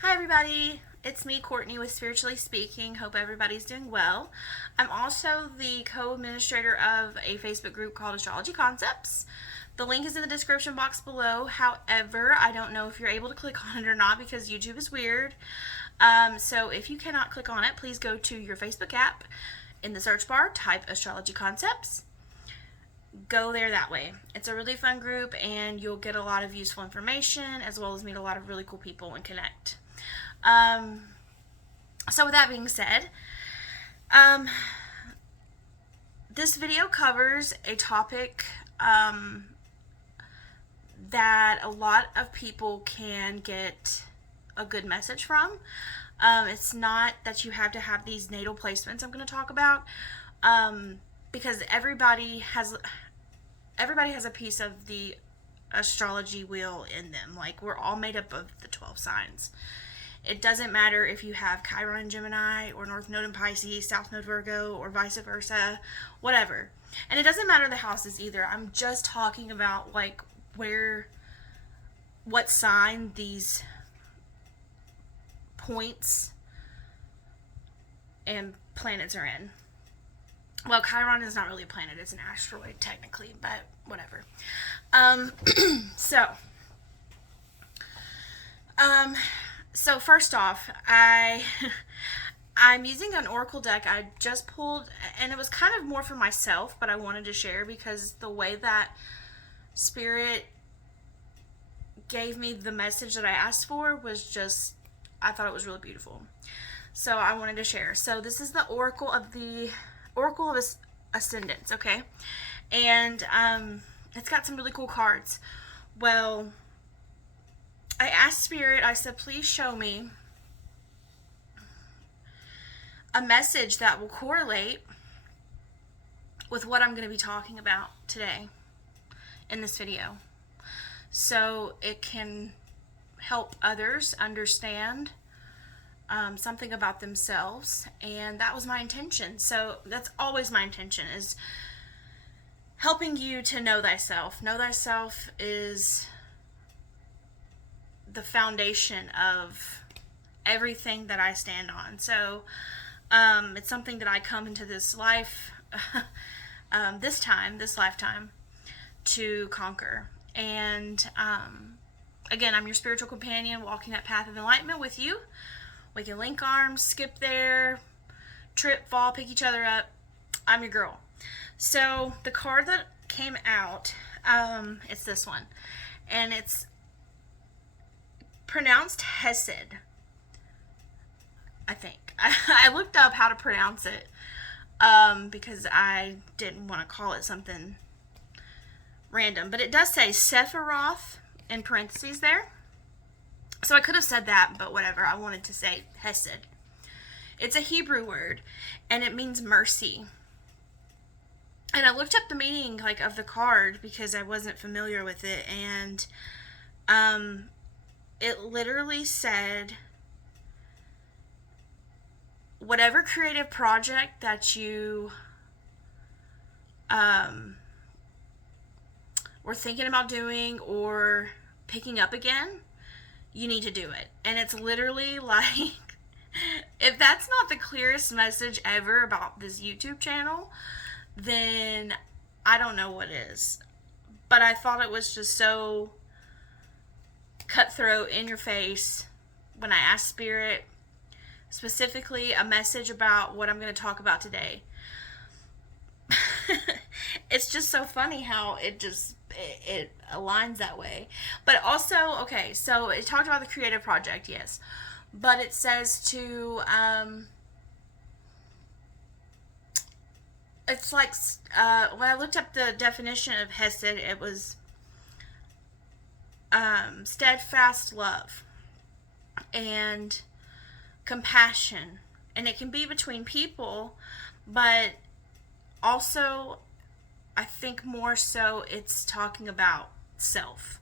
Hi everybody, it's me Courtney with Spiritually Speaking. Hope everybody's doing well. I'm also the co-administrator of a Facebook group called Astrology Concepts. The link is in the description box below. However, I don't know if you're able to click on it or not because YouTube is weird. So if you cannot click on it, please go to your Facebook app. In the search bar, type Astrology Concepts. Go there that way. It's a really fun group and you'll get a lot of useful information as well as meet a lot of really cool people and connect. So with that being said, this video covers a topic that a lot of people can get a good message from. It's not that you have to have these natal placements I'm going to talk about, because everybody has a piece of the astrology wheel in them. Like, we're all made up of the 12 signs. It doesn't matter if you have Chiron in Gemini or North Node in Pisces, South Node Virgo, or vice versa, whatever. And it doesn't matter the houses either. I'm just talking about like what sign these points and planets are in. Well, Chiron is not really a planet, it's an asteroid technically, but whatever. So first off, I'm using an oracle deck I just pulled, and it was kind of more for myself, but I wanted to share because the way that Spirit gave me the message that I asked for was just, I thought it was really beautiful. So I wanted to share. So this is the Oracle of Ascendants, okay? And it's got some really cool cards. Well, I asked Spirit, I said, please show me a message that will correlate with what I'm going to be talking about today in this video, so it can help others understand something about themselves. And that was my intention. So that's always my intention, is helping you to know thyself. Know thyself is the foundation of everything that I stand on. So it's something that I come into this life, this lifetime, to conquer. And again, I'm your spiritual companion, walking that path of enlightenment with you. We can link arms, skip there, trip, fall, pick each other up. I'm your girl. So the card that came out, it's this one, and it's pronounced Hesed, I think. I looked up how to pronounce it because I didn't want to call it something random. But it does say Sephiroth in parentheses there. So I could have said that, but whatever. I wanted to say Hesed. It's a Hebrew word, and it means mercy. And I looked up the meaning of the card because I wasn't familiar with it, and it literally said, whatever creative project that you were thinking about doing or picking up again, you need to do it. And it's literally like, if that's not the clearest message ever about this YouTube channel, then I don't know what is. But I thought it was just so cutthroat, in your face, when I asked Spirit specifically a message about what I'm going to talk about today. It's just so funny how it aligns that way. But also, okay, so it talked about the creative project, yes, but it says to it's like when I looked up the definition of Hesed, it was steadfast love and compassion, and it can be between people, but also I think more so it's talking about self,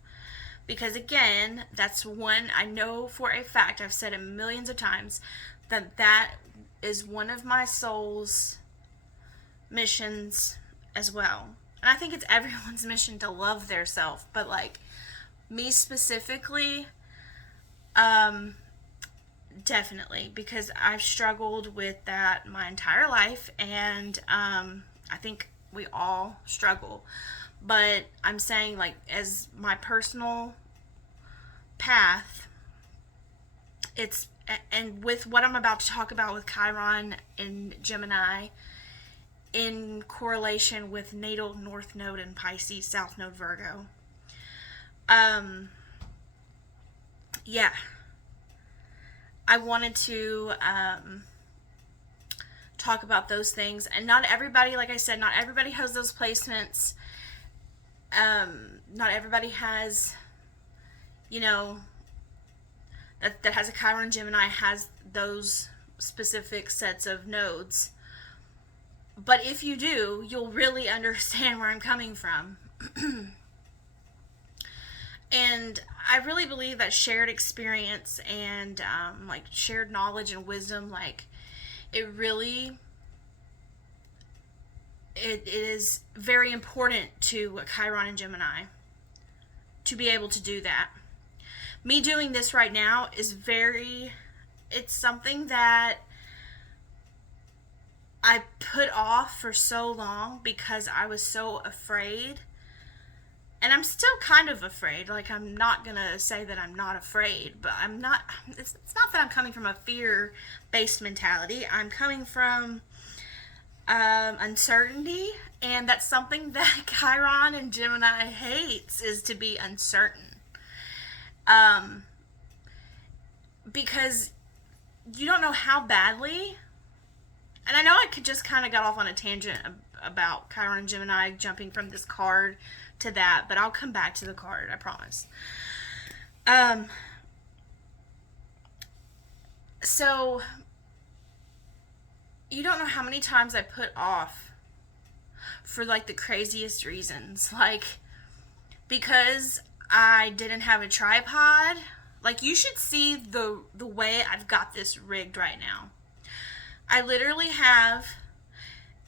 because again, that's one I know for a fact, I've said it millions of times, that is one of my soul's missions as well. And I think it's everyone's mission to love their self, but like me specifically, Definitely, because I've struggled with that my entire life, and I think we all struggle. But I'm saying, like, as my personal path, it's, and with what I'm about to talk about with Chiron and Gemini, in correlation with natal North Node and Pisces South Node Virgo. Yeah. I wanted to talk about those things. And not everybody, like I said, not everybody has those placements. Not everybody has, you know, that has a Chiron Gemini has those specific sets of nodes. But if you do, you'll really understand where I'm coming from. And I really believe that shared experience and like shared knowledge and wisdom, like it is very important to Chiron and Gemini to be able to do that. Me doing this right now is it's something that I put off for so long because I was so afraid. And I'm still kind of afraid. Like, I'm not going to say that I'm not afraid, but I'm not, it's not that I'm coming from a fear-based mentality. I'm coming from uncertainty, and that's something that Chiron and Gemini hates, is to be uncertain. Because you don't know how badly, and I know I could just kind of got off on a tangent about Chiron and Gemini jumping from this card to that, but I'll come back to the card, I promise. So you don't know how many times I put off for like the craziest reasons, like because I didn't have a tripod. Like, you should see the way I've got this rigged right now. I literally have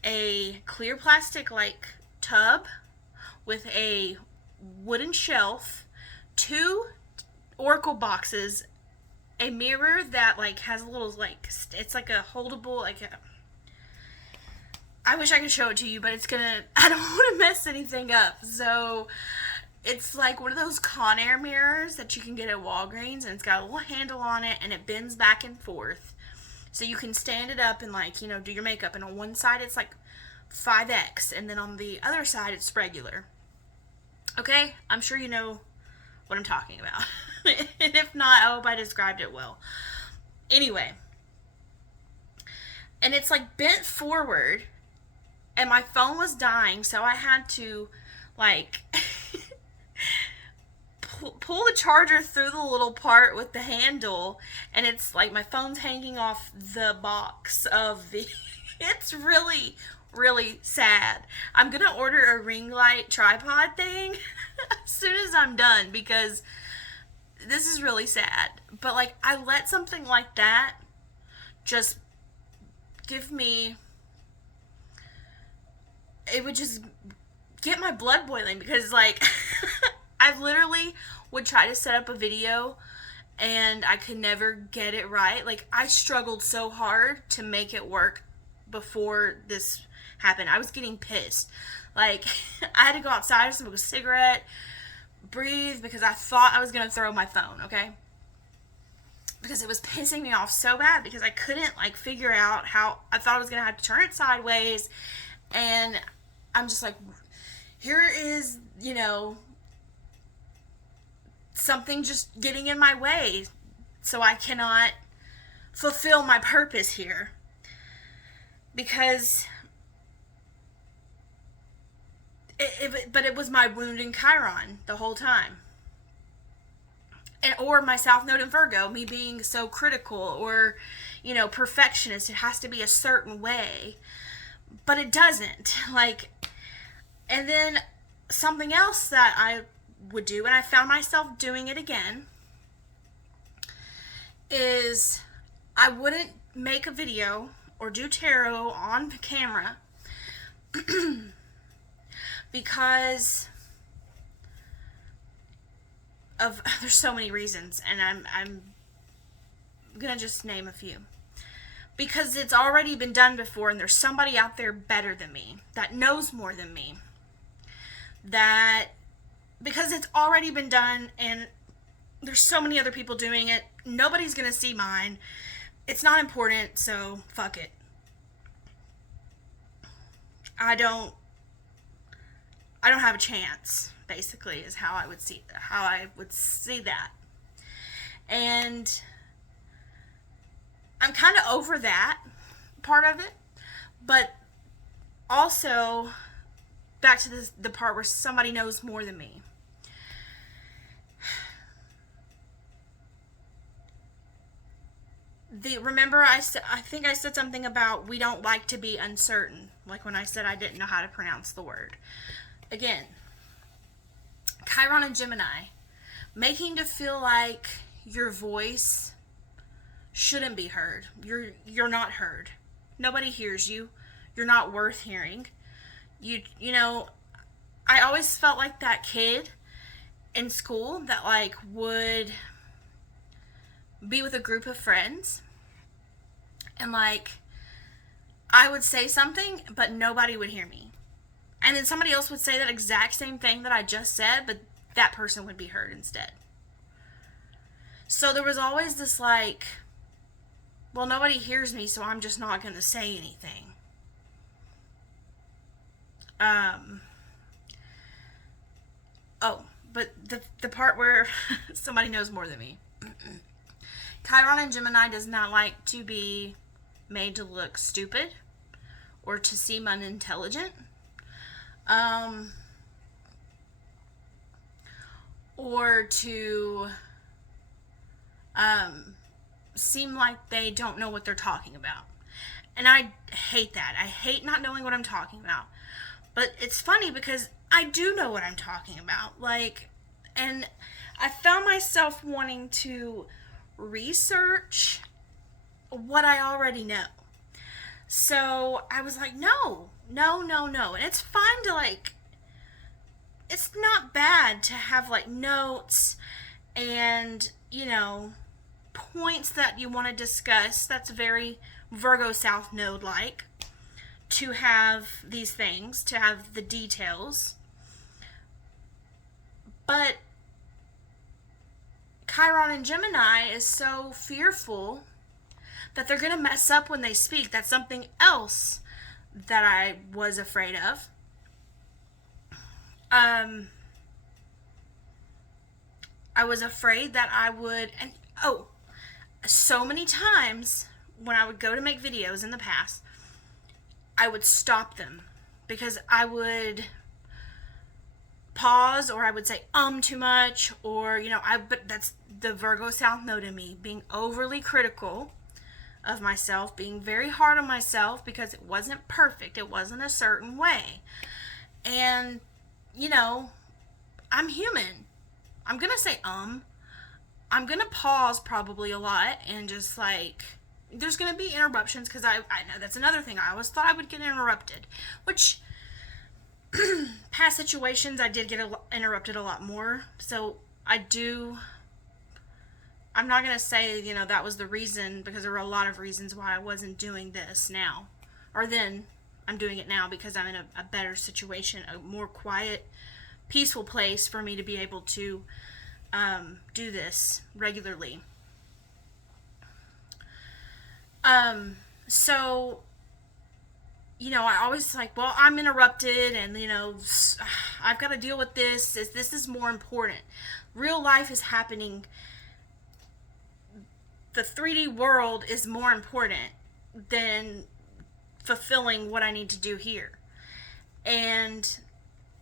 a clear plastic like tub with a wooden shelf, 2 oracle boxes, a mirror that like has a little like, it's like a holdable, like a, I wish I could show it to you, but it's gonna, I don't want to mess anything up. So it's like one of those Conair mirrors that you can get at Walgreens, and it's got a little handle on it, and it bends back and forth. So you can stand it up and, like, you know, do your makeup. And on one side it's like 5X, and then on the other side it's regular. Okay? I'm sure you know what I'm talking about. And if not, I hope I described it well. Anyway. And it's like bent forward, and my phone was dying, so I had to, like, pull the charger through the little part with the handle, and it's like my phone's hanging off the box of the it's really, really sad. I'm gonna order a ring light tripod thing as soon as I'm done, because this is really sad. But like, I let something like that just give me, it would just get my blood boiling, because like I literally would try to set up a video and I could never get it right. Like, I struggled so hard to make it work before this happened. I was getting pissed. Like, I had to go outside, smoke a cigarette, breathe, because I thought I was going to throw my phone, okay? Because it was pissing me off so bad, because I couldn't, like, figure out how, I thought I was going to have to turn it sideways, and I'm just like, here is, you know, something just getting in my way, so I cannot fulfill my purpose here. Because but it was my wound in Chiron the whole time. Or my South Node in Virgo, me being so critical, or, you know, perfectionist. It has to be a certain way. But it doesn't. Like, and then something else that I would do, and I found myself doing it again, is I wouldn't make a video or do tarot on camera because of, there's so many reasons, and I'm going to just name a few. Because it's already been done before, and there's somebody out there better than me, that knows more than me. Because it's already been done, and there's so many other people doing it, nobody's going to see mine. It's not important, so fuck it. I don't have a chance, basically, is how I would see that. And I'm kind of over that part of it, but also back to the part where somebody knows more than me. Remember I think I said something about we don't like to be uncertain, like when I said I didn't know how to pronounce the word. Again, Chiron and Gemini, making to feel like your voice shouldn't be heard. You're not heard. Nobody hears you. You're not worth hearing. You know, I always felt like that kid in school that like would be with a group of friends, and like I would say something but nobody would hear me, and then somebody else would say that exact same thing that I just said, but that person would be heard instead. So there was always this like, well, nobody hears me, so I'm just not going to say anything. But the part where somebody knows more than me. Chiron and Gemini does not like to be made to look stupid or to seem unintelligent. Or to seem like they don't know what they're talking about. And I hate that. I hate not knowing what I'm talking about. But it's funny because I do know what I'm talking about. Like, and I found myself wanting to research what I already know. So I was like, no. And it's fine to like, it's not bad to have like notes and, you know, points that you want to discuss. That's very Virgo South Node like, to have these things, to have the details. But Chiron and Gemini is so fearful that they're going to mess up when they speak. That's something else that I was afraid of. I was afraid that I would, and so many times when I would go to make videos in the past, I would stop them because I would pause, or I would say too much, or but that's the Virgo South Node in me, being overly critical of myself, being very hard on myself because it wasn't perfect, it wasn't a certain way. And I'm human. I'm gonna say I'm gonna pause probably a lot, and just like there's gonna be interruptions, because I know that's another thing. I always thought I would get interrupted, which past situations I did get interrupted a lot more. So I'm not gonna say that was the reason, because there were a lot of reasons why I wasn't doing this now, or then. I'm doing it now because I'm in a better situation, a more quiet, peaceful place for me to be able to do this regularly. So, I always like, well, I'm interrupted, and, I've got to deal with this. This is more important. Real life is happening. The 3D world is more important than fulfilling what I need to do here. And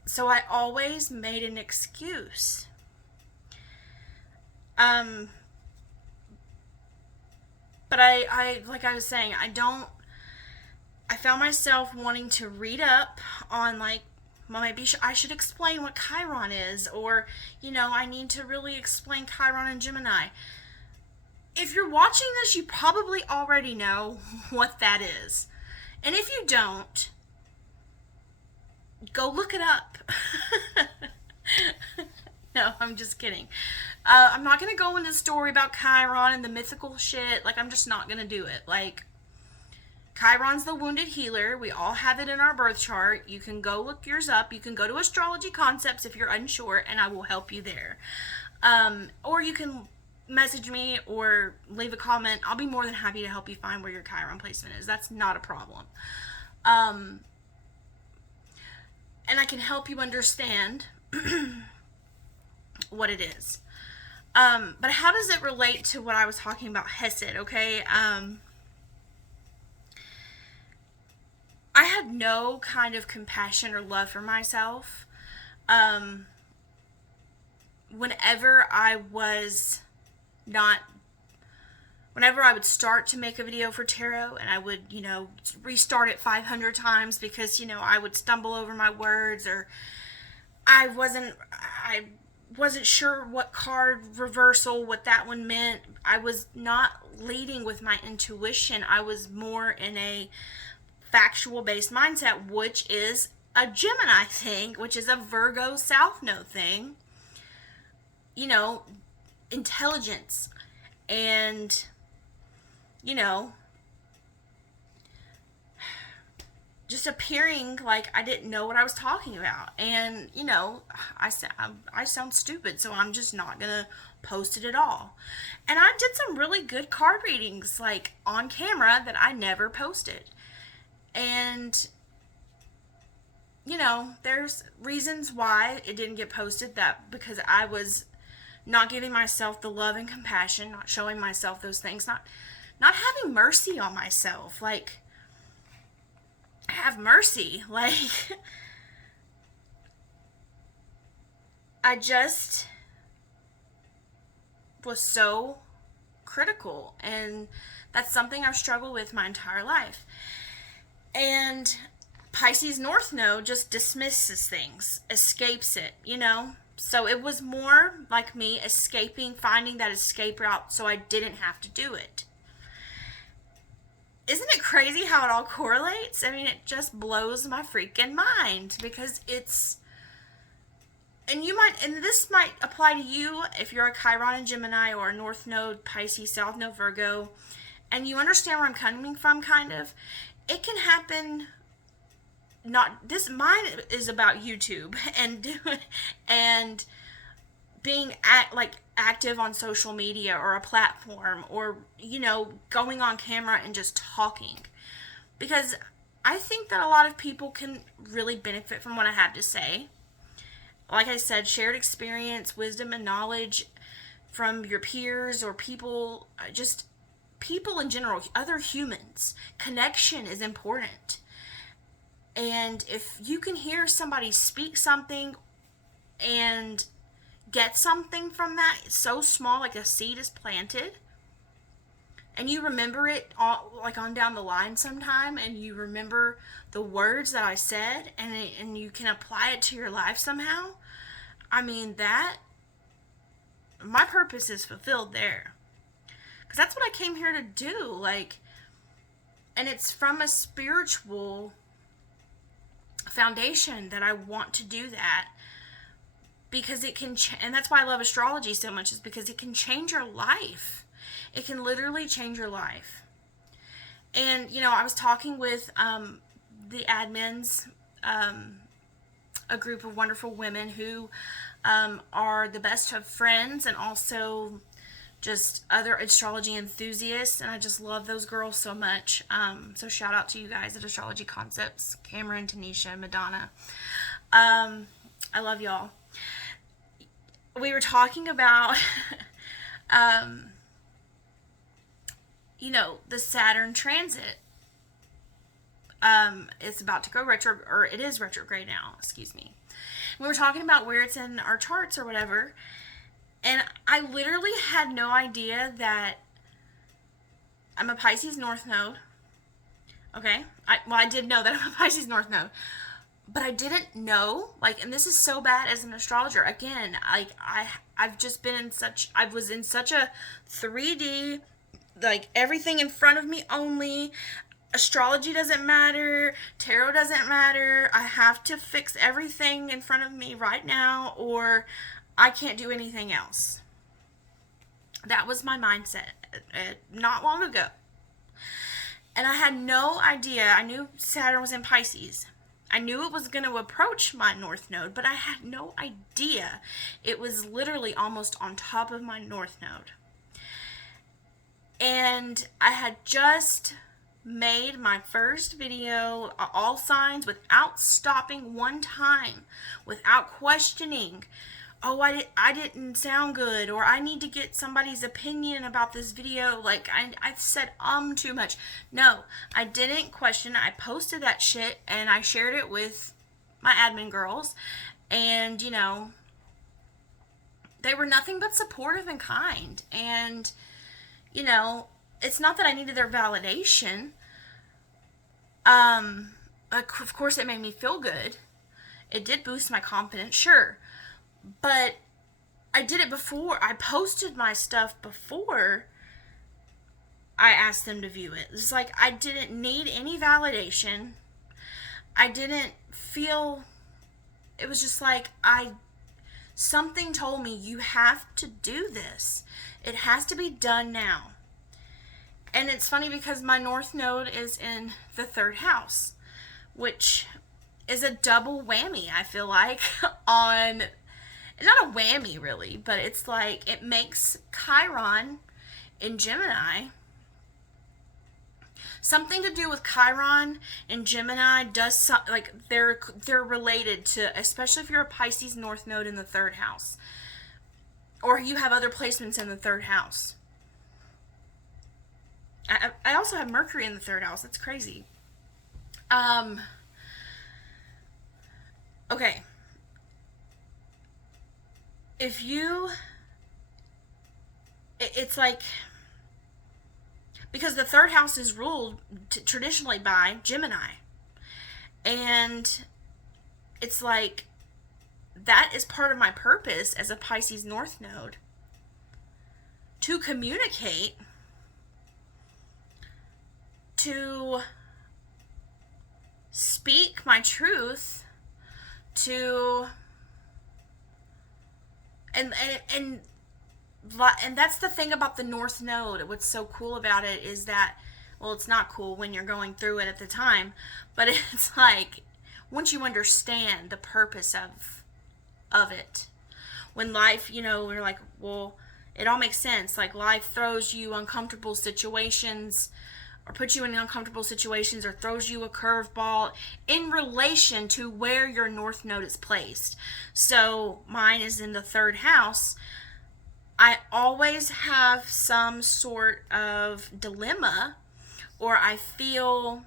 so I always made an excuse. But I like I was saying, I found myself wanting to read up on like, well, maybe I should explain what Chiron is, or, I need to really explain Chiron and Gemini. If you're watching this, you probably already know what that is. And if you don't, go look it up. No, I'm just kidding. I'm not gonna go into the story about Chiron and the mythical shit. Like, I'm just not gonna do it. Like, Chiron's the wounded healer. We all have it in our birth chart. You can go look yours up. You can go to Astrology Concepts if you're unsure, and I will help you there. Or you can message me or leave a comment. I'll be more than happy to help you find where your Chiron placement is. That's not a problem. And I can help you understand what it is. But how does it relate to what I was talking about, Hesed, okay? I had no kind of compassion or love for myself. Whenever I would start to make a video for tarot, and I would, restart it 500 times because, I would stumble over my words, or I wasn't sure what card reversal, what that one meant. I was not leading with my intuition. I was more in a factual based mindset, which is a Gemini thing, which is a Virgo South Node thing. Intelligence and, just appearing like I didn't know what I was talking about. And, I sound stupid, so I'm just not gonna post it at all. And I did some really good card readings, like, on camera that I never posted. And, there's reasons why it didn't get posted, that because I was not giving myself the love and compassion, not showing myself those things, not having mercy on myself. Like, have mercy. Like, I just was so critical, and that's something I've struggled with my entire life. And Pisces North Node just dismisses things, escapes it, So it was more like me escaping, finding that escape route so I didn't have to do it. Isn't it crazy how it all correlates? I mean, it just blows my freaking mind, because and this might apply to you if you're a Chiron and Gemini, or a North Node, Pisces, South Node, Virgo, and you understand where I'm coming from, kind of. It can happen. Mine is about YouTube and being active on social media or a platform, or going on camera and just talking, because I think that a lot of people can really benefit from what I have to say. Like I said, shared experience, wisdom, and knowledge from your peers or people, just people in general, other humans. Connection is important. And if you can hear somebody speak something and get something from that, it's so small, like a seed is planted, and you remember it all, like on down the line sometime, and you remember the words that I said, and you can apply it to your life somehow, I mean, that, my purpose is fulfilled there. Because that's what I came here to do, like, and it's from a spiritual foundation that I want to do that, because it can and that's why I love astrology so much, is because it can change your life. It can literally change your life. And I was talking with the admins, a group of wonderful women who are the best of friends, and also just other astrology enthusiasts, and I just love those girls so much. So shout out to you guys at Astrology Concepts, Cameron, Tanisha, Madonna. I love y'all. We were talking about the Saturn transit. It's about to go or it is retrograde now, excuse me. We were talking about where it's in our charts or whatever, and I literally had no idea that I'm a Pisces North Node. Okay? I did know that I'm a Pisces North Node. But I didn't know, and this is so bad as an astrologer. Again, I've just been I was in such a 3D, everything in front of me only. Astrology doesn't matter. Tarot doesn't matter. I have to fix everything in front of me right now, or I can't do anything else. That was my mindset not long ago. And I had no idea. I knew Saturn was in Pisces. I knew it was going to approach my North Node, but I had no idea it was literally almost on top of my North Node. And I had just made my first video, all signs, without stopping one time, without questioning, oh, I didn't sound good, or I need to get somebody's opinion about this video. Like, I said too much. No, I didn't question. I posted that shit, and I shared it with my admin girls, and, you know, they were nothing but supportive and kind, and, you know, it's not that I needed their validation. Of course, it made me feel good. It did boost my confidence, sure. But I did it before. I posted my stuff before I asked them to view it. It's like I didn't need any validation. I didn't feel... It was just like something told me, you have to do this. It has to be done now. And it's funny because my North Node is in the 3rd house, which is a double whammy, I feel like, on... Not a whammy, really, but it's like it makes Chiron in Gemini. Something to do with Chiron and Gemini does like they're related to, especially if you're a Pisces North Node in the 3rd house, or you have other placements in the 3rd house. I also have Mercury in the 3rd house. That's crazy. Okay. It's like, because the 3rd house is ruled traditionally by Gemini, and it's like, that is part of my purpose as a Pisces North Node, to communicate, to speak my truth, to... And that's the thing about the North Node. What's so cool about it is that, well, it's not cool when you're going through it at the time, but it's like, once you understand the purpose of it, when life, you know, we're like, well, it all makes sense. Like, life throws you uncomfortable situations, or puts you in uncomfortable situations, or throws you a curveball in relation to where your North Node is placed. So mine is in the 3rd house. I always have some sort of dilemma, or I feel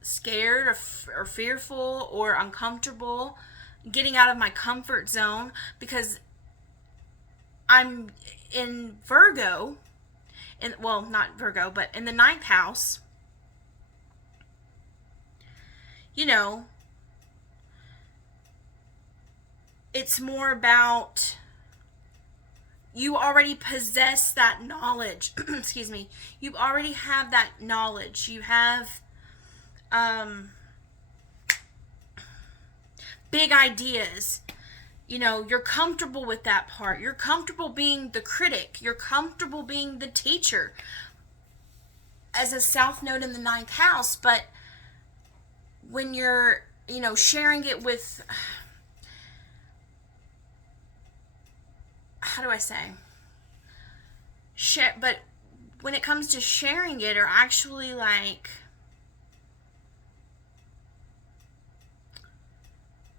scared or fearful or uncomfortable getting out of my comfort zone, because I'm in Virgo, well, not Virgo, but in the 9th house. You know, it's more about, you already possess that knowledge. Excuse me. You already have that knowledge. You have big ideas. You know, you're comfortable with that part. You're comfortable being the critic. You're comfortable being the teacher as a South Node in the 9th house. But when you're, you know, sharing it with, how do I say? But when it comes to sharing it, or actually like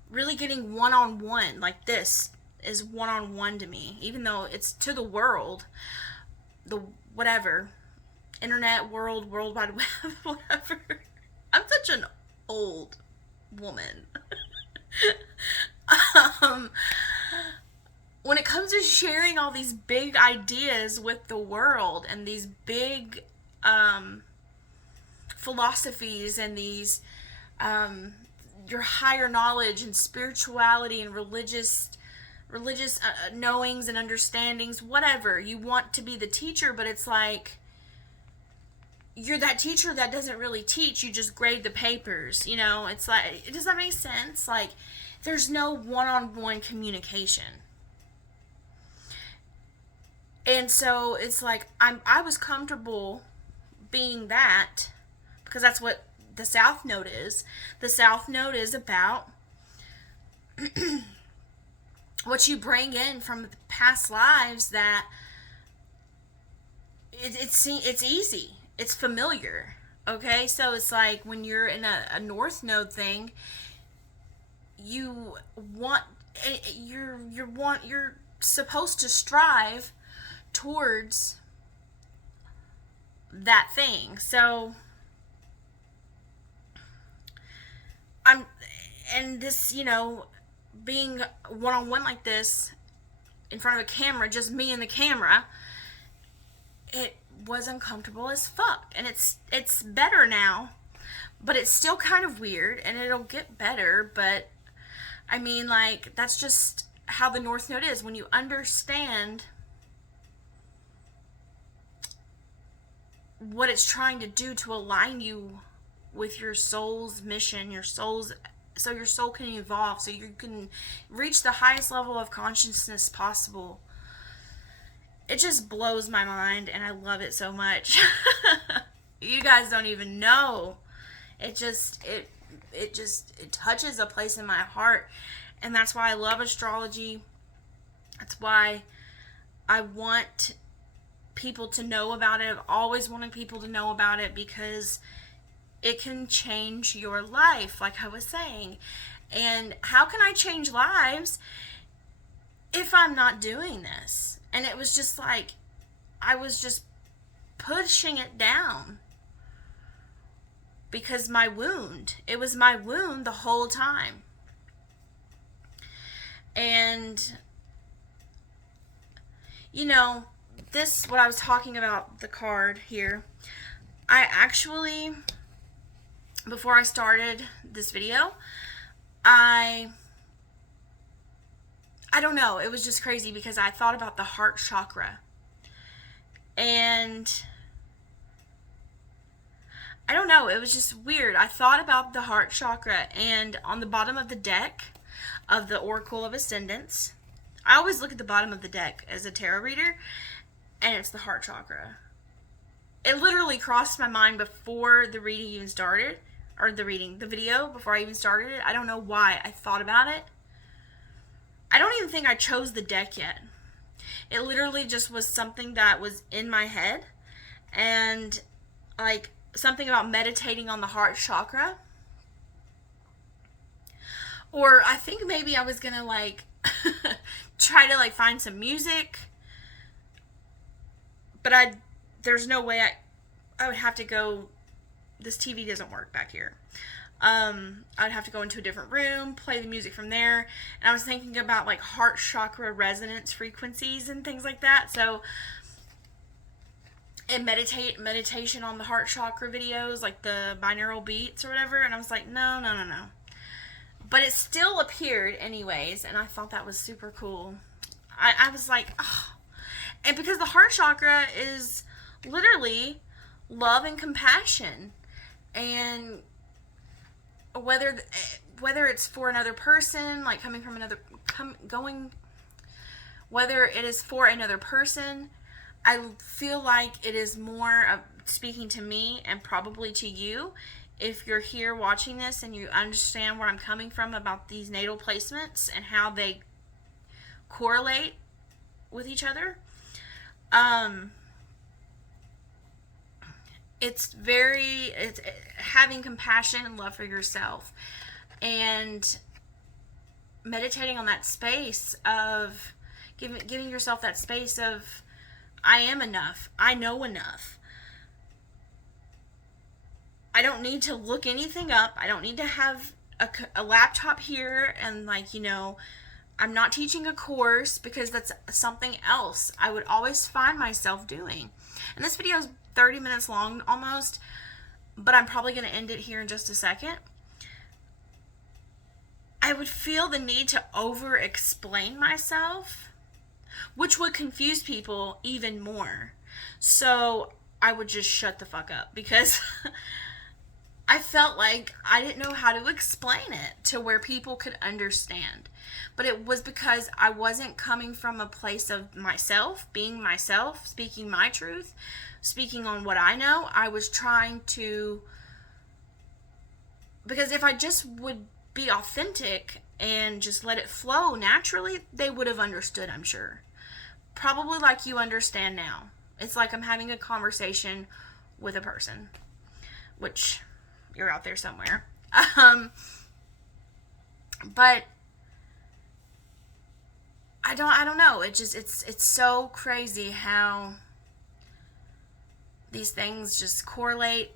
really getting one-on-one, like this is one-on-one to me, even though it's to the world, the whatever, internet, world wide web, whatever. I'm such an old woman. When it comes to sharing all these big ideas with the world, and these big philosophies, and these your higher knowledge and spirituality and religious knowings and understandings, whatever, you want to be the teacher, but it's like, you're that teacher that doesn't really teach, you just grade the papers, you know? It's like, does that make sense? Like, there's no one-on-one communication. And so it's like I was comfortable being that, because that's what the South Node is. The South Node is about what you bring in from past lives, that it's easy. It's familiar. Okay? So it's like when you're in a North Node thing, you want you're supposed to strive towards that thing. So I'm and this, being one-on-one like this in front of a camera, just me and the camera, it was uncomfortable as fuck. And it's better now, but it's still kind of weird, and it'll get better. But I mean, like, that's just how the North Node is. When you understand what it's trying to do to align you with your soul's mission, so your soul can evolve, so you can reach the highest level of consciousness possible. It just blows my mind, and I love it so much. You guys don't even know. It touches a place in my heart, and that's why I love astrology. That's why I want people to know about it. I've always wanted people to know about it, because it can change your life, like I was saying. And how can I change lives if I'm not doing this? And it was just like, I was just pushing it down, because it was my wound the whole time. And, this, what I was talking about, the card here, I actually, before I started this video, I don't know, it was just crazy, because I thought about the heart chakra. And I don't know, it was just weird. I thought about the heart chakra, and on the bottom of the deck of the Oracle of Ascendants, I always look at the bottom of the deck as a tarot reader, and it's the heart chakra. It literally crossed my mind before the reading even started, or the video, before I even started it. I don't know why I thought about it. I don't even think I chose the deck yet. It literally just was something that was in my head, and like something about meditating on the heart chakra. Or I think maybe I was gonna like try to like find some music, but there's no way I would have to go. This TV doesn't work back here. I'd have to go into a different room, play the music from there. And I was thinking about like heart chakra resonance frequencies and things like that. So, and meditation on the heart chakra videos, like the binaural beats or whatever. And I was like, no. But it still appeared anyways, and I thought that was super cool. I was like, oh. And because the heart chakra is literally love and compassion, and whether it's for another person, like coming from whether it is for another person, I feel like it is more of speaking to me, and probably to you, if you're here watching this and you understand where I'm coming from about these natal placements and how they correlate with each other. It's having compassion and love for yourself, and meditating on that space of giving yourself that space of, I am enough. I know enough. I don't need to look anything up. I don't need to have a laptop here and I'm not teaching a course, because that's something else I would always find myself doing. And this video is 30 minutes long almost, but I'm probably going to end it here in just a second. I would feel the need to over-explain myself, which would confuse people even more. So I would just shut the fuck up, because I felt like I didn't know how to explain it to where people could understand. But it was because I wasn't coming from a place of myself, being myself, speaking my truth, speaking on what I know. I was trying to, because if I just would be authentic and just let it flow naturally, they would have understood, I'm sure. Probably like you understand now. It's like I'm having a conversation with a person, which you're out there somewhere. But I don't know. It's so crazy how these things just correlate.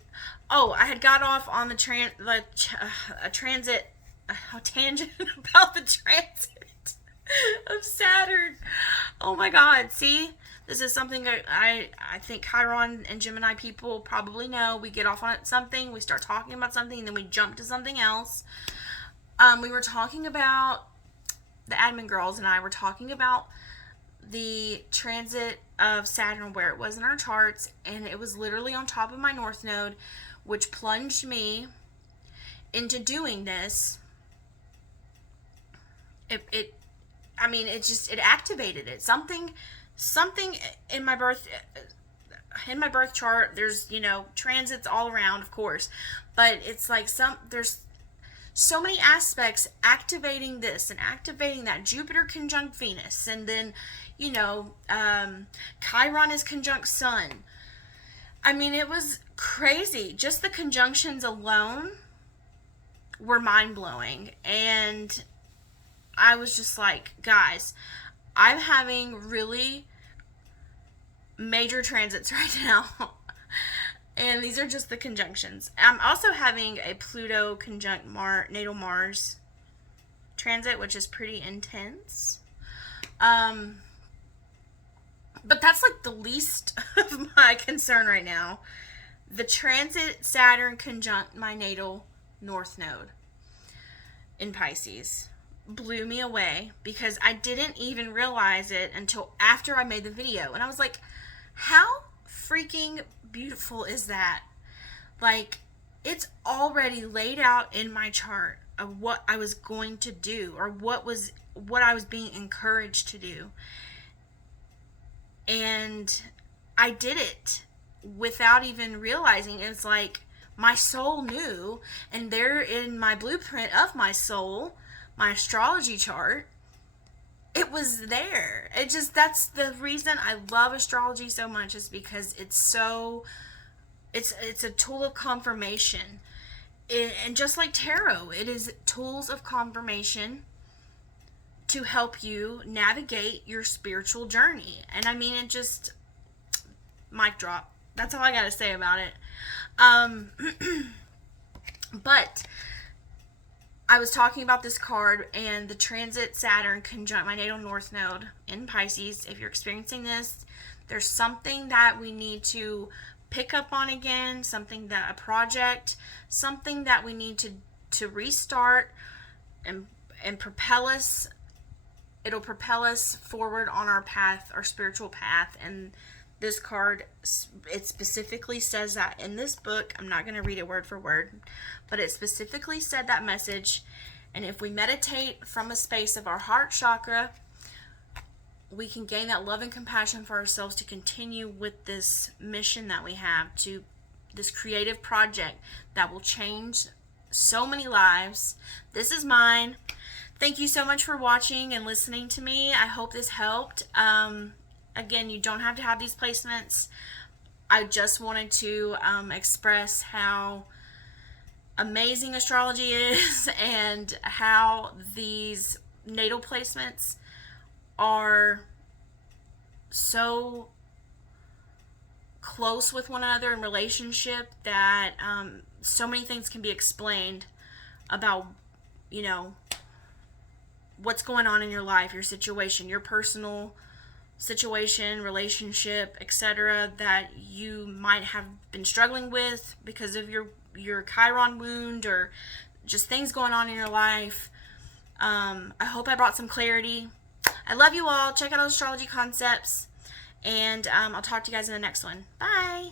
Oh, I had got off on a tangent about the transit of Saturn. Oh my God! See, this is something that I think Chiron and Gemini people probably know. We get off on something, we start talking about something, and then we jump to something else. We were talking about, the admin girls and I were talking about the transit of Saturn, where it was in our charts, and it was literally on top of my North Node, which plunged me into doing this. It activated it. Something in my birth chart. There's transits all around, of course, but it's like there's so many aspects activating this and activating that. Jupiter conjunct Venus, and then Chiron is conjunct Sun. I mean, it was crazy. Just the conjunctions alone were mind-blowing, and I was just like, guys, I'm having really major transits right now. And these are just the conjunctions. I'm also having a Pluto conjunct natal Mars transit, which is pretty intense. But that's like the least of my concern right now. The transit Saturn conjunct my natal North Node in Pisces blew me away, because I didn't even realize it until after I made the video. And I was like, how freaking beautiful is that? Like, it's already laid out in my chart of what I was going to do, or what I was being encouraged to do. And I did it without even realizing. It's like my soul knew, and there in my blueprint of my soul, my astrology chart, it was there. That's the reason I love astrology so much, is because it's a tool of confirmation. And just like tarot, it is tools of confirmation to help you navigate your spiritual journey. And I mean, it just, mic drop. That's all I gotta say about it. But I was talking about this card and the transit Saturn conjunct my natal North Node in Pisces. If you're experiencing this, there's something that we need to pick up on again, a project, something that we need to restart and propel us. It'll propel us forward on our path, our spiritual path. And this card, it specifically says that in this book. I'm not going to read it word for word, but it specifically said that message. And if we meditate from a space of our heart chakra, we can gain that love and compassion for ourselves to continue with this mission that we have, to this creative project that will change so many lives. This is mine. Thank you so much for watching and listening to me. I hope this helped. Again, you don't have to have these placements. I just wanted to express how amazing astrology is, and how these natal placements are so close with one another in relationship that so many things can be explained about, what's going on in your life, your situation, your personal situation, relationship, etc., that you might have been struggling with because of your Chiron wound, or just things going on in your life. I hope I brought some clarity. I love you all. Check out Astrology Concepts, and I'll talk to you guys in the next one. Bye.